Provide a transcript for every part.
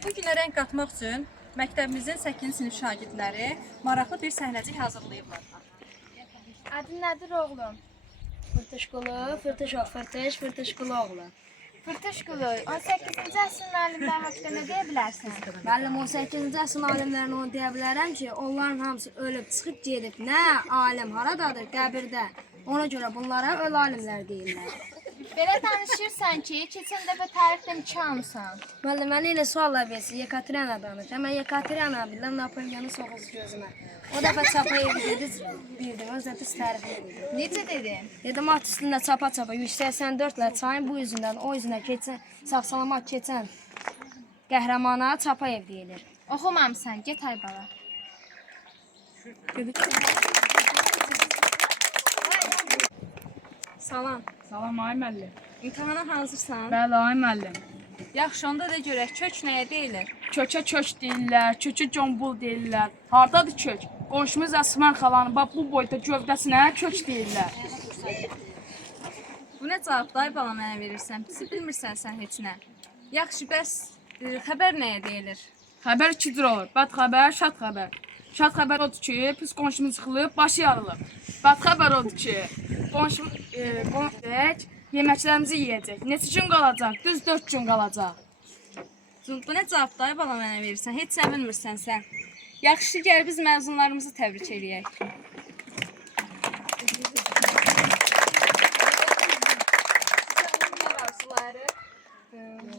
Bu günə rəng qatmaq üçün məktəbimizin 8-ci sinif şagirdləri maraqlı bir səhnəcik hazırlayıblar. Adın nədir oğlum? Fırtışqulu, fırtışoq, fırtışqulu oğlu. Fırtışqulu, 18-ci əsrin alimləri haqqında nə deyə bilərsən? Müəllim, 18-ci əsrin alimlərini onu deyə bilərəm ki, onların hamısı ölüb çıxıb gedib. Nə alim haradadır? Qəbirdə. Ona görə bunlara öl alimlər deyirlər. Belə danışırsan ki, keçən dəfə tarixdən 2 almısan. Müəllim, mənə elə suallar versin, Yekaterina danış. Mən Yekaterina biləm, Napolyonu soxuz gözümə. O dəfə çapa evi bildim, özlə pis tərifini bildim. Necə dedin? Dedim, at üstündə çapa-çapa 184 ilə çayın bu üzündən o üzünə keçən, sağ-salamat keçən qəhrəmana çapa ev deyilir. Oxumamısan, get ay bala. Salam. Salam ay müəllim. İmtahana hazırsan? Bəli ay müəllim. Yaxşı, onda da görək kök nəyə deyilir? Kökə kök deyirlər, kökə combul deyirlər. Hardadır kök? Qonşumuz Əsmər xalanın bax bu boyda gövdəsinə kök deyirlər. Bu nə cavabdır ay bala mənə verirsən? Pisi bilmirsən sən heç nə. Yaxşı, bəs xəbər nəyə deyilir? Xəbər iki cür olur. Bəd xəbər, şad xəbər. Şad xəbər odur ki, pis qonşumuz yıxılıb, başı yarılıb. Bəd xəbər odur ki, qonşumuz yeməklərimizi yeyəcək. Neçə gün qalacaq? Düz 4 gün qalacaq. Bu nə cavabdır ay bala mənə verirsən? Heç sevinmirsən sən. Yaxşı, gəl biz məzunlarımızı təbrik edək.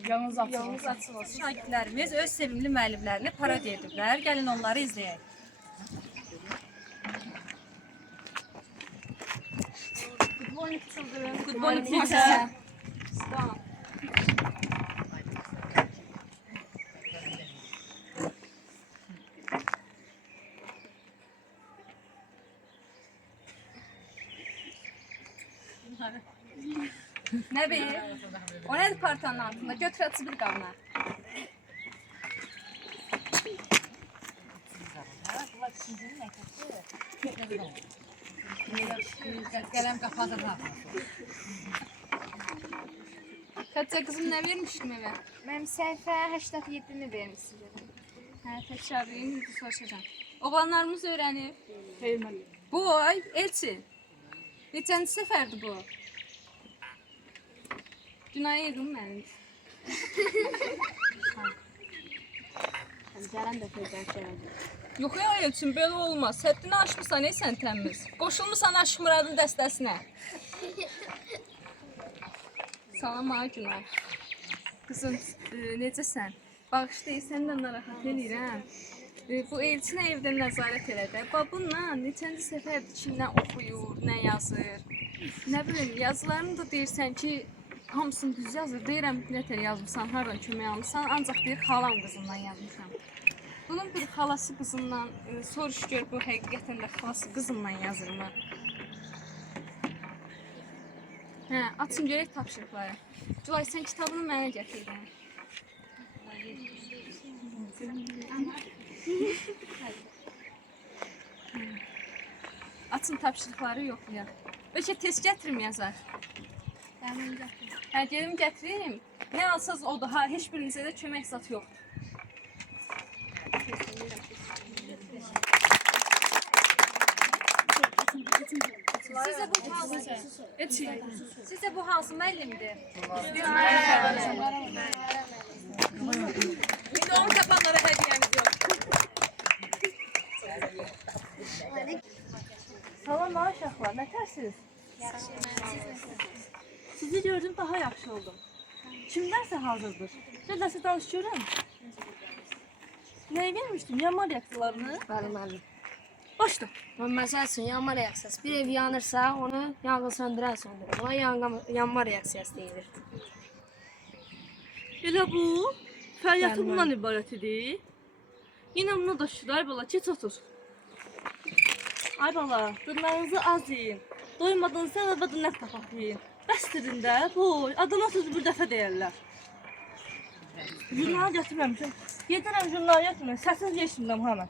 Yalnız açılsın. Şagirdlərimiz öz sevimli müəllimlərini parodiya ediblər. Gəlin onları izləyək. Good morning children. Good morning teacher. Stop. Nə be? O nədir partanın altında? Götür atı bir qabına. Qələm qapadır ha. Xədicə qızım nə vermişdim evə? Mənim səhifə 87-ni vermişsin. Hə, təkrarlayın, indi soruşacağam. Oğlanlarımız öyrənib. Hey müəllim. Bu ay Elçin. Neçənci səfərdir bu? Günay yedim mənim. Gələn dəfə gələcək. Yox ya Elçin, belə olmaz. Həddini aşmısan, sən təmiz. Qoşulmusan Aşıq Muradın dəstəsinə. Salam ay Günay. Qızım, necəsən? Bağışlayın, səndən narahat eləyirəm. Bu Elçinə evdən nəzarət elədə. Babunla neçənci səfərdir ki, nə oxuyur, nə yazır. Nə bilim, yazılarını da deyirsən ki, hamısını düz yazır. Deyirəm, nətər yazmışsan, haradan kömək almışsan, ancaq deyir, xalam qızımdan yazmışam. Bunun bir xalası qızımdan, soruş gör, bu həqiqətən də xalası qızımdan yazırmı? Hə, açın görək tapşırıqları. Gülay, sən kitabını mənə gətirdin. Açın tapşırıqları yoxlayaq. Bəlkə test gətirməyəzər. Hə, gelim gətirim. Nə alsaz o da, heç birinizə də kömək zat yoxdur. Sizə bu hansı müəllimdir? İndi onu tapanlara hədiyyəmiz yox. Salam ay uşaqlar, nətərsiniz? Sizi gördüm, daha yaxşı oldum. Kimdənsə hazırdır? Gəlsə danış görüm. Nəyə vermişdim? Yanma reaksiyalarını? Bəli, müəllim. Başla. Məsəl üçün, yanma reaksiyası. Bir ev yanırsa, onu yanğın söndürən söndürür. Buna yanma reaksiyası deyilir. Elə bu, fəaliyyəti bundan ibarət idi. Yenə buna da şükür, ay bala, keç otur. Ay bala, dırnağınızı az yiyin. Doymadınızsa əvvəldə nə tapaq yiyin. Bəstirin də, boy, adama sözü bir dəfə deyərlər. Jurnal gətirməmişəm. Yedirəm jurnal gətirməm, səsiz yeşimdən həmən.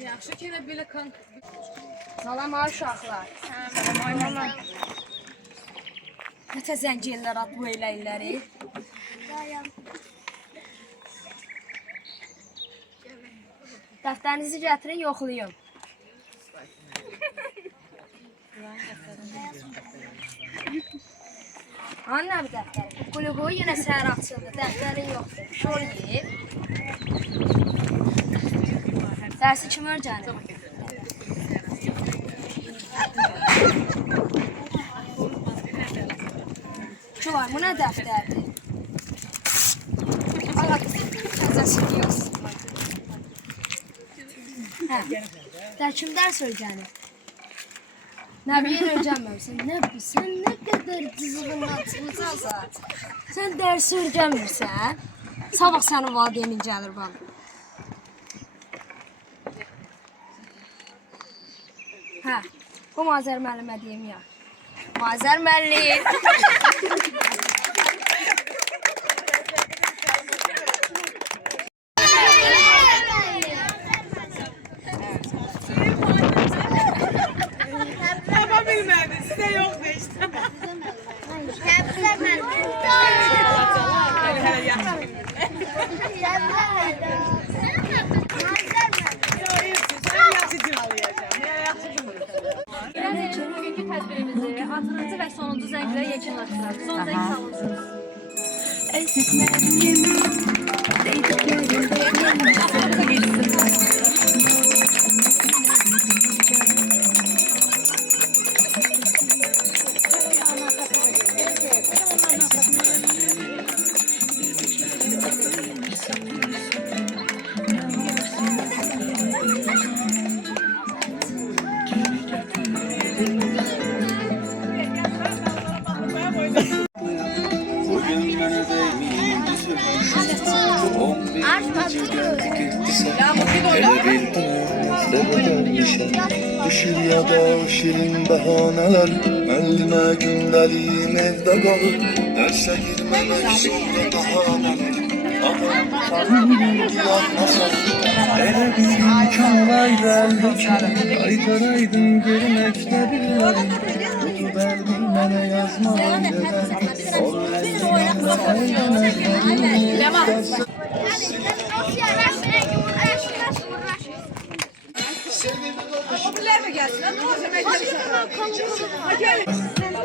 Yaxşı ki elə belə Salam ay uşaqlar. Nətə zəngiyirlər at bu eləkləri. Dəftərinizi gətirin, yoxlayın. Anne bir dəftəri. Quluğu yenə səhər açıldı, dəftərin yoxdur. Şor yiyib. Dərsi kim öyrənir? Şular, bu nə dəftərdir? Allah təzəsi diyoruz. Kim dərs öyrənir? Nəbiyin öyrənməmişsən. Nəbi, sən nə qədər cızığından çıxmışsan. Sən dərs öyrənmirsən. Sabah sənin valideynin gəlir bana. Hə, bu Mazər müəllimə deyim ya. Mazər müəllim. Bugünkü tədbirimizi 6-cı və sonuncu zənglə yekunlaşdıraq. Son zəng salınsınız. Düşür ya da şirin bahaneler Müellime gündeliğim evde kalır Derse girmemek sonra bahaneler Adam tanrım yapmasa Hele bir imkan olaydı eldeki Aydın görmekte bilirim Kutu derdim bana yazmadan gelen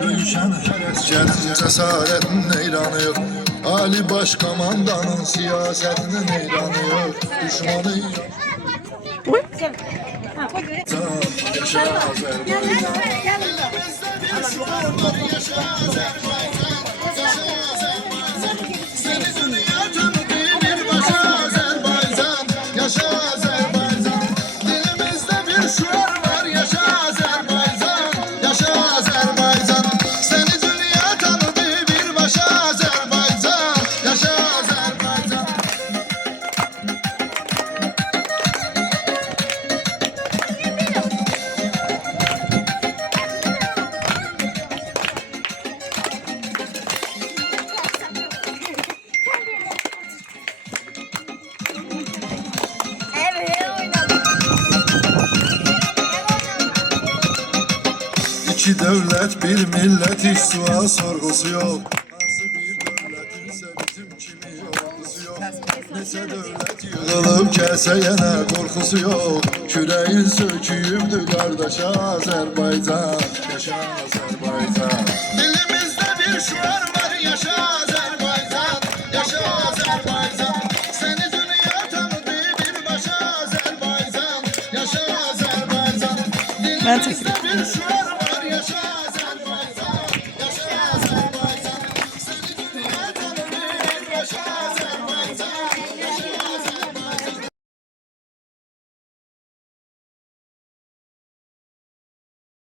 Dönüşen cesaretin neyranı yok Ali Başkomandanın siyasetinin neyranı yok Düşmanı yok Yaşa Azerbaycan Yaşa Azerbaycan Seni dünya tanıdı bir başa Azerbaycan Yaşa Azerbaycan Dilimizde bir şuar var Yaşa Azerbaycan Yaşa Azerbaycan Seni dünya tanıdı bir başa Azerbaycan Yaşa Azerbaycan İki devlet bir millet hiç sual sorgusu yok Nasıl bir devlet ise bizim kimi ordusu yok Nese devlet yığılıp gelse yine korkusu yok Küreğin söküyübdü kardeş Azerbaycan Yaşa Azerbaycan Dilimizde bir şuar var yaşa Azerbaycan Yaşa Azerbaycan Seni dünya tanıdı bir başa Azerbaycan Yaşa Azerbaycan Dilimizde bir şuar var yaşa